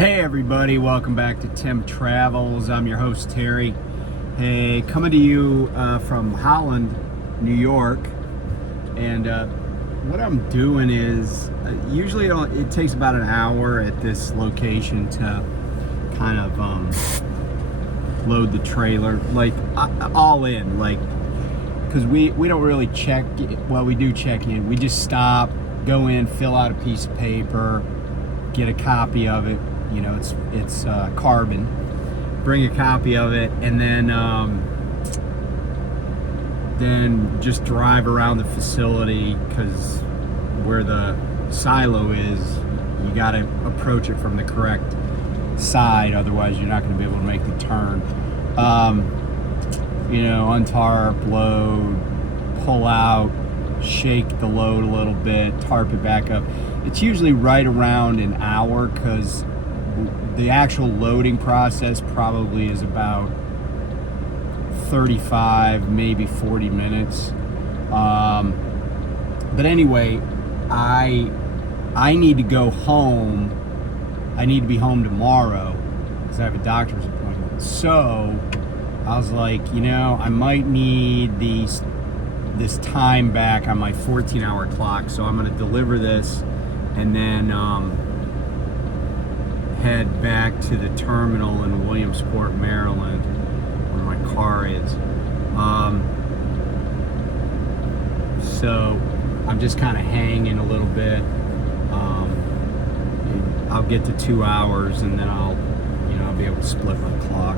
Hey everybody, welcome back to Tim Travels. I'm your host Terry. Hey, coming to you from Holland, New York. And what I'm doing is, usually it takes about an hour at this location to kind of load the trailer, like all in, like, because we don't really check, well, we do check in. We just stop, go in, fill out a piece of paper, get a copy of it. You know, it's carbon. Bring a copy of it, and then just drive around the facility, because where the silo is, you got to approach it from the correct side. Otherwise, you're not going to be able to make the turn. You know, untarp, load, pull out, shake the load a little bit, tarp it back up. It's usually right around an hour, because the actual loading process probably is about 35, maybe 40 minutes. But anyway, I need to go home. I need to be home tomorrow because I have a doctor's appointment. So I was like, you know, I might need this time back on my 14-hour clock. So I'm going to deliver this and then head back to the terminal in Williamsport, Maryland, where my car is. So I'm just kind of hanging a little bit. I'll get to 2 hours, and then I'll be able to split my clock.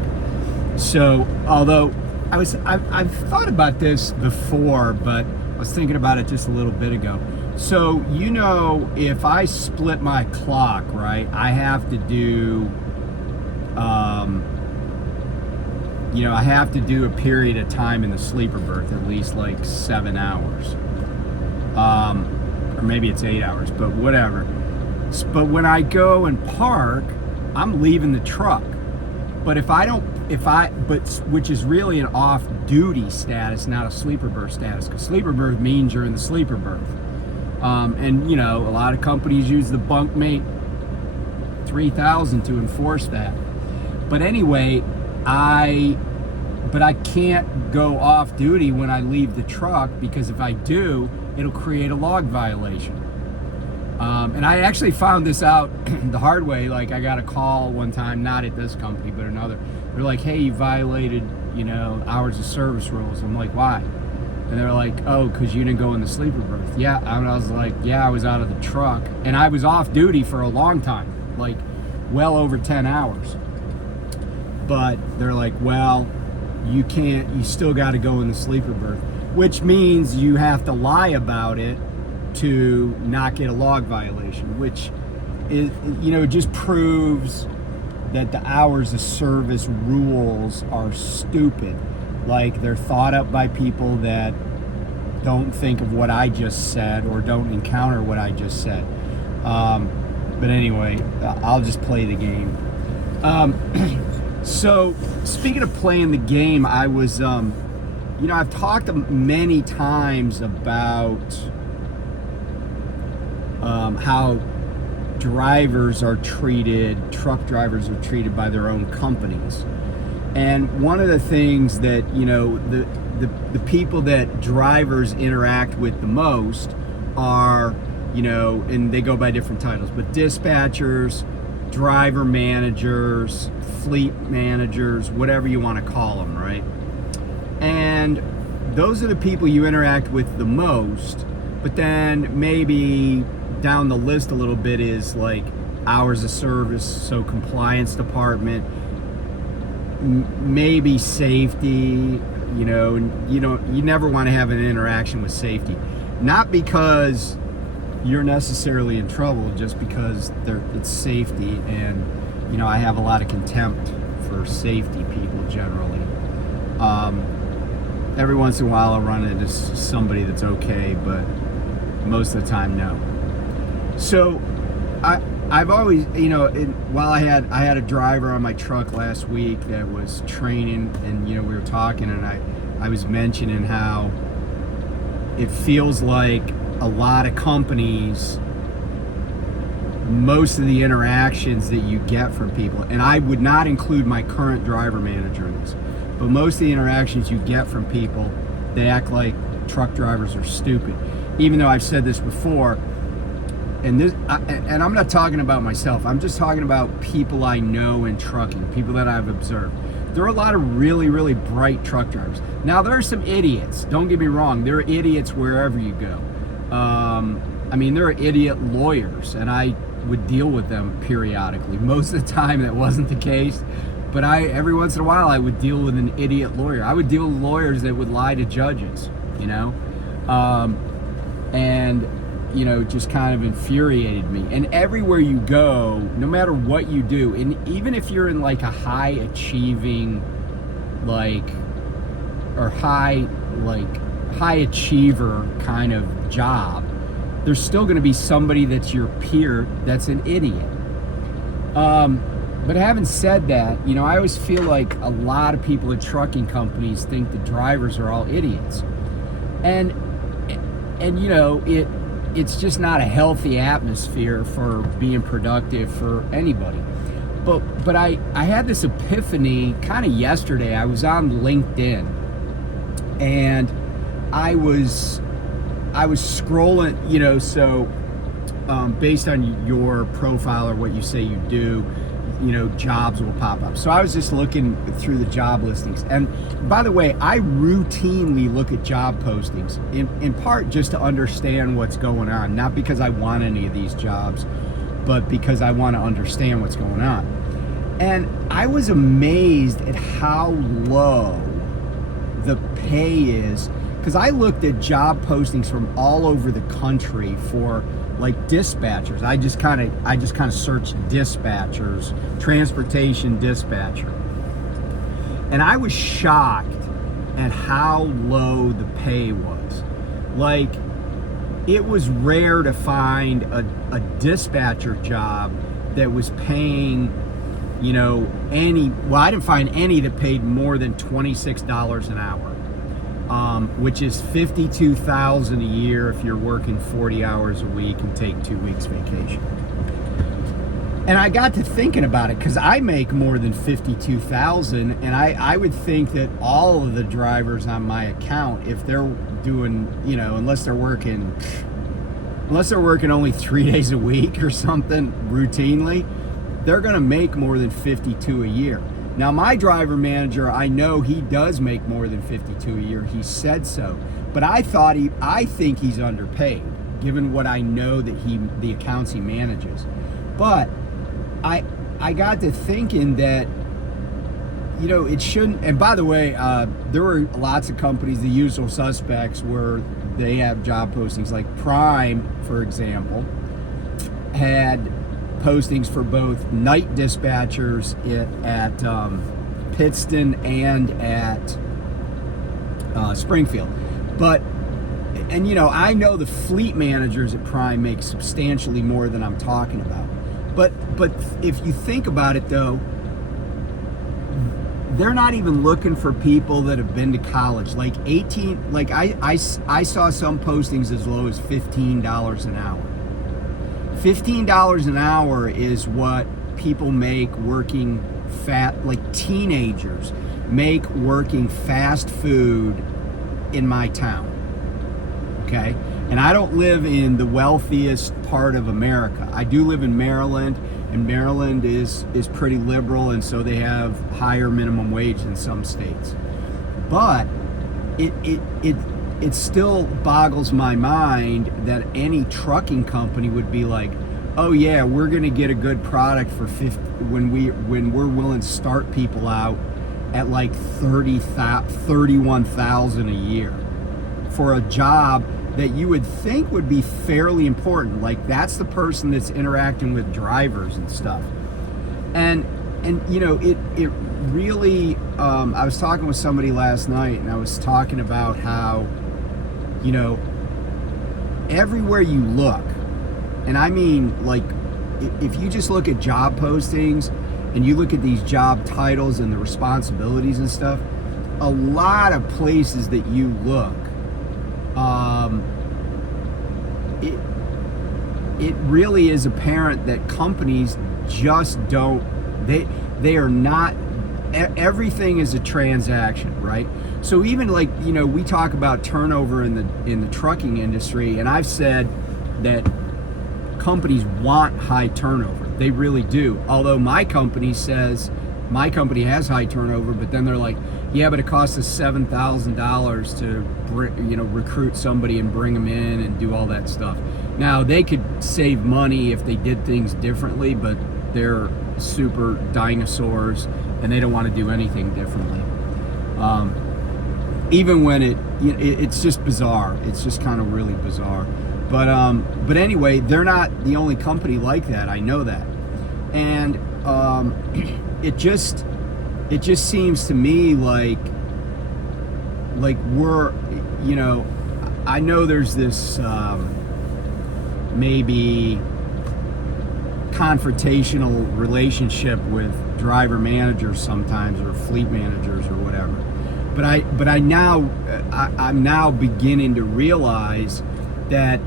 So, although I've thought about this before, but I was thinking about it just a little bit ago. So, you know, if I split my clock, right, I have to do, I have to do a period of time in the sleeper berth, at least like 7 hours. Or maybe it's 8 hours, but whatever. But when I go and park, I'm leaving the truck. But which is really an off-duty status, not a sleeper berth status, because sleeper berth means you're in the sleeper berth. And you know, a lot of companies use the bunkmate 3000 to enforce that. But anyway, I can't go off duty when I leave the truck, because if I do, it'll create a log violation. And I actually found this out the hard way. Like, I got a call one time, not at this company, but another. They're like, hey, you violated, hours of service rules. I'm like, why? And they're like, oh, because you didn't go in the sleeper berth. Yeah, and I was like, yeah, I was out of the truck. And I was off duty for a long time, like well over 10 hours. But they're like, well, you still got to go in the sleeper berth, which means you have to lie about it to not get a log violation, which is, just proves that the hours of service rules are stupid. Like, they're thought up by people that don't think of what I just said or don't encounter what I just said. But anyway, I'll just play the game. So, speaking of playing the game, I was, I've talked many times about how truck drivers are treated by their own companies. And one of the things that, the people that drivers interact with the most are, and they go by different titles, but dispatchers, driver managers, fleet managers, whatever you want to call them, right? And those are the people you interact with the most. But then maybe down the list a little bit is like hours of service, so compliance department, maybe safety. You never want to have an interaction with safety, not because you're necessarily in trouble, just because it's safety. And I have a lot of contempt for safety people generally. Every once in a while I'll run into somebody that's okay, but most of the time, no. So I've always, while I had a driver on my truck last week that was training, and we were talking, and I was mentioning how it feels like a lot of companies most of the interactions that you get from people, and I would not include my current driver manager in this, but most of the interactions you get from people, they act like truck drivers are stupid. Even though I've said this before, and I'm not talking about myself, I'm just talking about people I know in trucking, people that I've observed. There are a lot of really, really bright truck drivers. Now, there are some idiots, don't get me wrong, there are idiots wherever you go. I mean, there are idiot lawyers, and I would deal with them periodically. Most of the time that wasn't the case, but every once in a while I would deal with an idiot lawyer. I would deal with lawyers that would lie to judges, you know? And, you know, just kind of infuriated me. And everywhere you go, no matter what you do, and even if you're in like a high achieving, like, or high achiever kind of job, there's still going to be somebody that's your peer that's an idiot. But having said that, you know, I always feel like a lot of people at trucking companies think the drivers are all idiots. And you know, it's just not a healthy atmosphere for being productive for anybody. But I had this epiphany kind of yesterday. I was on LinkedIn, and I was scrolling, you know, so based on your profile or what you say you do, you know, jobs will pop up. So I was just looking through the job listings. And by the way, I routinely look at job postings, in part just to understand what's going on, not because I want any of these jobs, but because I want to understand what's going on. And I was amazed at how low the pay is, because I looked at job postings from all over the country for like dispatchers. I just kind of searched dispatchers, transportation dispatcher, and I was shocked at how low the pay was. Like, it was rare to find a dispatcher job that was paying, you know, I didn't find any that paid more than $26 an hour. Which is $52,000 a year if you're working 40 hours a week and take 2 weeks vacation. And I got to thinking about it, because I make more than $52,000, and I would think that all of the drivers on my account, if they're doing, you know, unless they're working only 3 days a week or something routinely, they're going to make more than 52 a year. Now, my driver manager, I know he does make more than 52 a year. He said so. But I think he's underpaid, given what I know that the accounts he manages. But I got to thinking that, you know, it shouldn't. And by the way, there were lots of companies, the usual suspects, where they have job postings. Like Prime, for example, had postings for both night dispatchers at Pittston and at Springfield. And you know, I know the fleet managers at Prime make substantially more than I'm talking about. But if you think about it though, they're not even looking for people that have been to college. Like I saw some postings as low as $15 an hour. $15 an hour is what people make working like teenagers make working fast food in my town. Okay? And I don't live in the wealthiest part of America. I do live in Maryland, and Maryland is pretty liberal, and so they have higher minimum wage than some states. But it still boggles my mind that any trucking company would be like, oh yeah, we're going to get a good product for 50 when we're willing to start people out at like $31,000 a year for a job that you would think would be fairly important. Like, that's the person that's interacting with drivers and stuff. And you know, it really, I was talking with somebody last night, and I was talking about how, you know, everywhere you look, and I mean, like, if you just look at job postings and you look at these job titles and the responsibilities and stuff, a lot of places that you look, it really is apparent that companies just don't, they are not, everything is a transaction, right? So even like, we talk about turnover in the trucking industry, and I've said that companies want high turnover. They really do. Although my company has high turnover, but then they're like, yeah, but it costs us $7,000 to recruit somebody and bring them in and do all that stuff. Now they could save money if they did things differently, but they're super dinosaurs and they don't want to do anything differently. Even when it's just bizarre. It's just kind of really bizarre. But anyway, they're not the only company like that. I know that, and it just seems to me like we're, I know there's this maybe confrontational relationship with driver managers sometimes, or fleet managers or whatever. But I'm now beginning to realize that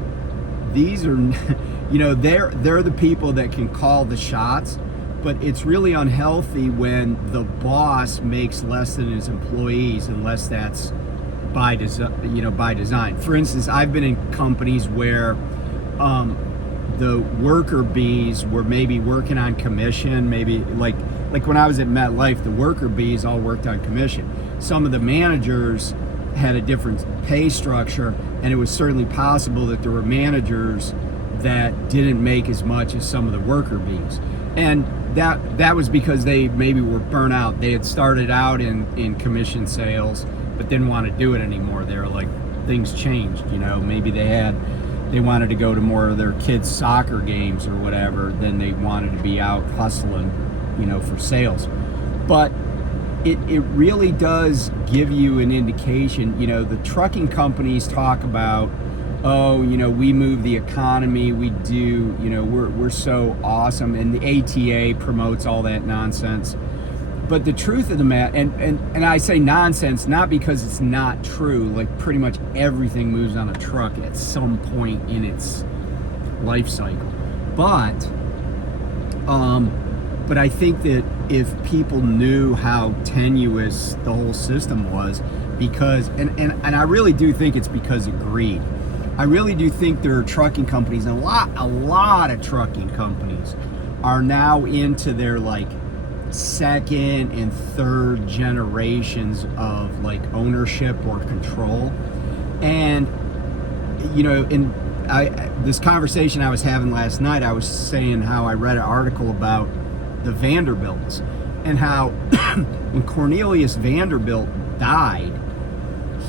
these are, they're the people that can call the shots, but it's really unhealthy when the boss makes less than his employees, unless that's by design. For instance, I've been in companies where the worker bees were maybe working on commission, maybe like when I was at MetLife, the worker bees all worked on commission. Some of the managers had a different pay structure, and it was certainly possible that there were managers that didn't make as much as some of the worker bees. And that was because they maybe were burnt out. They had started out in commission sales, but didn't want to do it anymore. They were like, things changed, maybe they wanted to go to more of their kids' soccer games or whatever, than they wanted to be out hustling, for sales. But it really does give you an indication. The trucking companies talk about, we move the economy, we do, we're so awesome, and the ATA promotes all that nonsense. But the truth of the matter, and I say nonsense not because it's not true, like pretty much everything moves on a truck at some point in its life cycle. But I think that if people knew how tenuous the whole system was, because, and I really do think it's because of greed. I really do think there are trucking companies, and a lot of trucking companies are now into their like second and third generations of like ownership or control. And in this conversation I was having last night, I was saying how I read an article about the Vanderbilts, and how when Cornelius Vanderbilt died,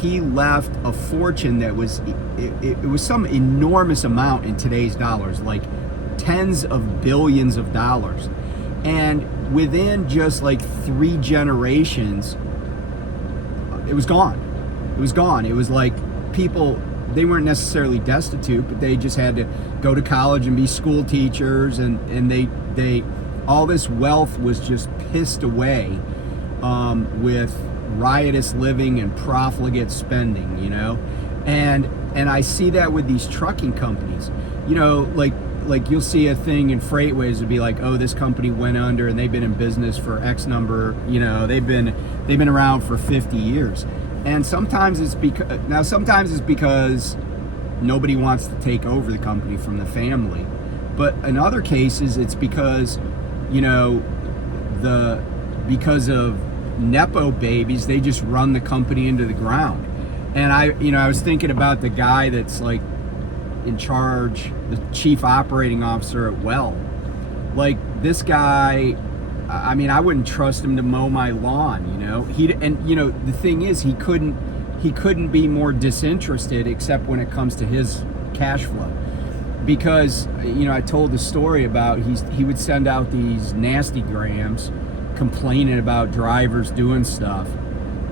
he left a fortune that was, it was some enormous amount in today's dollars, like tens of billions of dollars. And within just like 3 generations, it was gone. It was gone. It was like people, they weren't necessarily destitute, but they just had to go to college and be school teachers, and they all this wealth was just pissed away with riotous living and profligate spending, and I see that with these trucking companies, like you'll see a thing in FreightWays would be like, oh, this company went under and they've been in business for X number, they've been around for 50 years. And sometimes it's because nobody wants to take over the company from the family. But in other cases, it's because, because of Nepo babies, they just run the company into the ground. And I was thinking about the guy that's like in charge, the chief operating officer at Well. Like this guy, I wouldn't trust him to mow my lawn, the thing is, he couldn't be more disinterested, except when it comes to his cash flow. Because, I told the story about he would send out these nasty grams complaining about drivers doing stuff,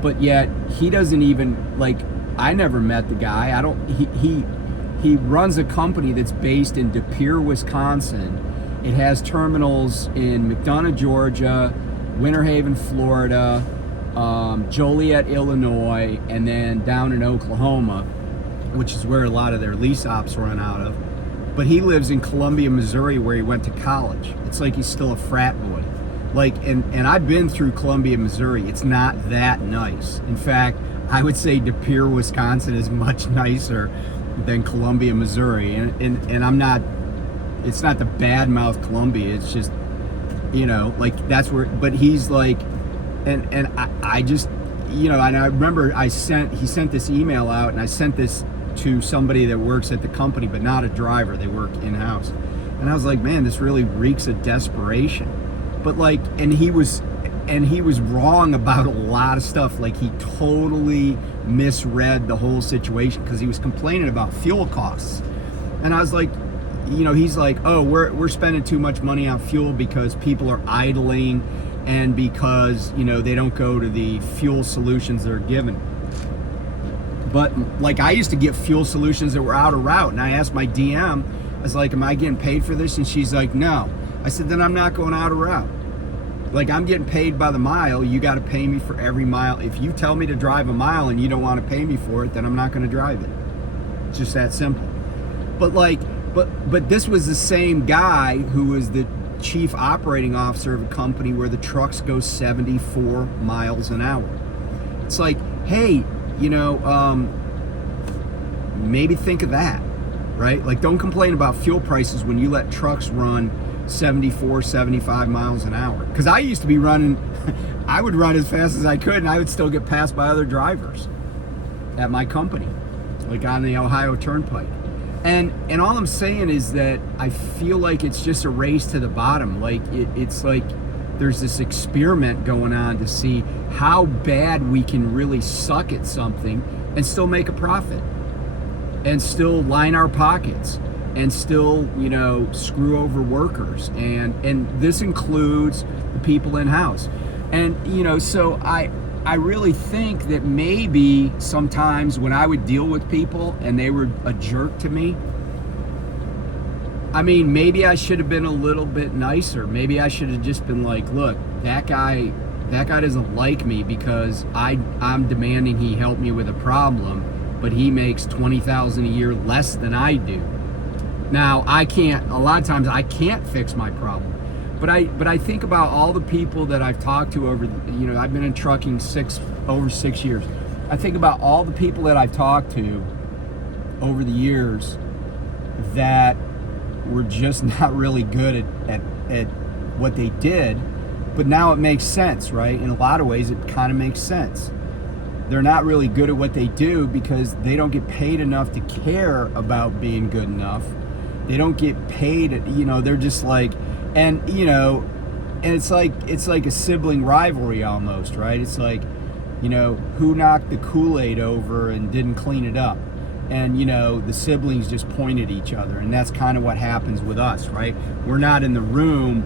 but yet he doesn't even, like, I never met the guy. He runs a company that's based in De Pere, Wisconsin. It has terminals in McDonough, Georgia, Winter Haven, Florida, Joliet, Illinois, and then down in Oklahoma, which is where a lot of their lease ops run out of. but he lives in Columbia, Missouri, where he went to college. It's like he's still a frat boy. Like, and I've been through Columbia, Missouri. It's not that nice. In fact, I would say De Pere, Wisconsin is much nicer than Columbia, Missouri. And I'm not, it's not the bad mouth Columbia. It's just, you know, like that's where, but he's like, and I just, you know, and I remember he sent this email out, and I sent this to somebody that works at the company, but not a driver. They work in-house. And I was like, man, this really reeks of desperation. But like, and he was wrong about a lot of stuff. Like, he totally misread the whole situation, because he was complaining about fuel costs. And I was like, you know, he's like, oh, we're spending too much money on fuel because people are idling, and because, you know, they don't go to the fuel solutions they're given. But like, I used to get fuel solutions that were out of route, and I asked my DM, I was like, am I getting paid for this? And she's like, no. I said, then I'm not going out of route. Like, I'm getting paid by the mile. You got to pay me for every mile. If you tell me to drive a mile and you don't want to pay me for it, then I'm not going to drive it. It's just that simple. But like, but this was the same guy who was the chief operating officer of a company where the trucks go 74 miles an hour. It's like, hey, you know, maybe think of that, right? Like, don't complain about fuel prices when you let trucks run 74, 75 miles an hour. Because I used to be running, I would run as fast as I could, and I would still get passed by other drivers at my company, like on the Ohio Turnpike. And all I'm saying is that I feel like it's just a race to the bottom. Like, it's like there's this experiment going on to see how bad we can really suck at something and still make a profit, and still line our pockets, and still, you know, screw over workers. And this includes the people in-house. And, you know, so I really think that maybe sometimes when I would deal with people and they were a jerk to me, I mean, maybe I should have been a little bit nicer. Maybe I should have just been like, look, that guy doesn't like me because I'm demanding he help me with a problem, but he makes $20,000 a year less than I do. Now, a lot of times I can't fix my problem. But I think about all the people that I've talked to over, you know, I've been in trucking over 6 years. I think about all the people that I've talked to over the years that were just not really good at what they did, but now it makes sense, right? In a lot of ways, it kind of makes sense. They're not really good at what they do because they don't get paid enough to care about being good enough. They don't get paid, you know, they're just like, and, you know, and it's like a sibling rivalry almost, right? It's like, you know, who knocked the Kool-Aid over and didn't clean it up? And, you know, the siblings just point at each other. And that's kind of what happens with us, right? We're not in the room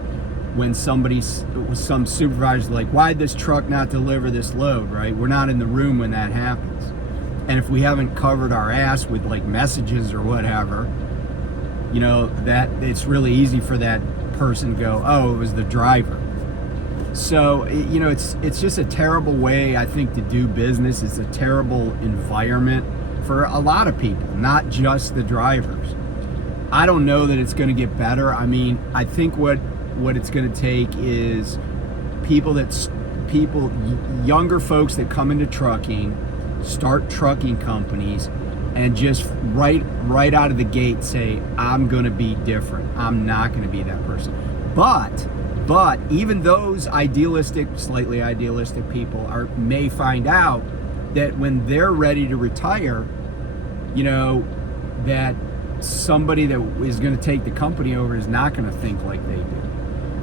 when some supervisor's like, why'd this truck not deliver this load, right? We're not in the room when that happens. And if we haven't covered our ass with like messages or whatever, you know, that it's really easy for that person to go, oh, it was the driver. So, you know, it's just a terrible way, I think, to do business. It's a terrible environment for a lot of people, not just the drivers. I don't know that it's going to get better. I mean, I think what it's going to take is younger folks that come into trucking, start trucking companies, and just right out of the gate say, I'm going to be different. I'm not going to be that person. But even those slightly idealistic people may find out that when they're ready to retire, you know, that somebody that is going to take the company over is not going to think like they do.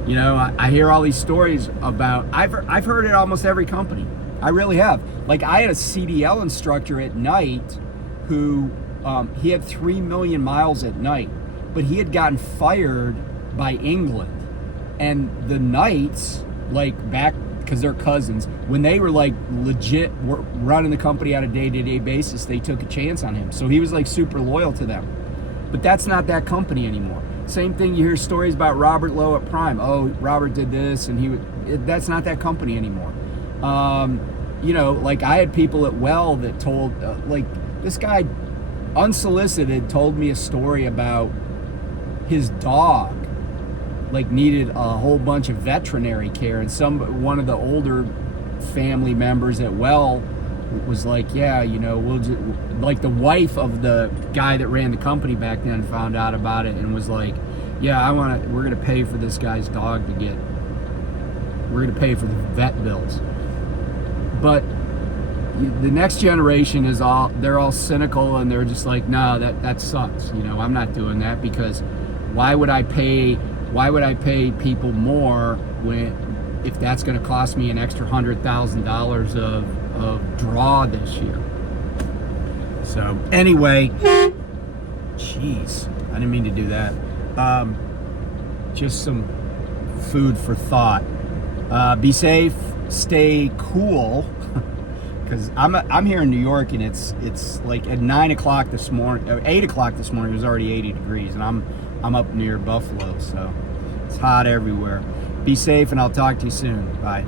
You know, I hear all these stories about, I've heard it almost every company. I really have. Like, I had a CDL instructor at night who, he had 3 million miles at night, but he had gotten fired by England. And the Knights, like back, because they're cousins, when they were like legit running the company on a day-to-day basis, they took a chance on him. So he was like super loyal to them. But that's not that company anymore. Same thing, you hear stories about Robert Lowe at Prime. Oh, Robert did this, and that's not that company anymore. You know, like I had people at Well that told, like this guy unsolicited told me a story about his dog like needed a whole bunch of veterinary care, and one of the older family members at Well was like, yeah, you know, like the wife of the guy that ran the company back then found out about it and was like, yeah, we're gonna pay for this guy's dog we're gonna pay for the vet bills. But the next generation they're all cynical, and they're just like, no, that sucks. You know, I'm not doing that, because why would I pay people more if that's going to cost me an extra $100,000 of draw this year? So anyway, jeez, I didn't mean to do that. Just some food for thought. Be safe, stay cool. Because I'm here in New York, and it's like at 9 o'clock this morning, or 8 o'clock this morning, it was already 80 degrees, and I'm up near Buffalo, so it's hot everywhere. Be safe, and I'll talk to you soon. Bye.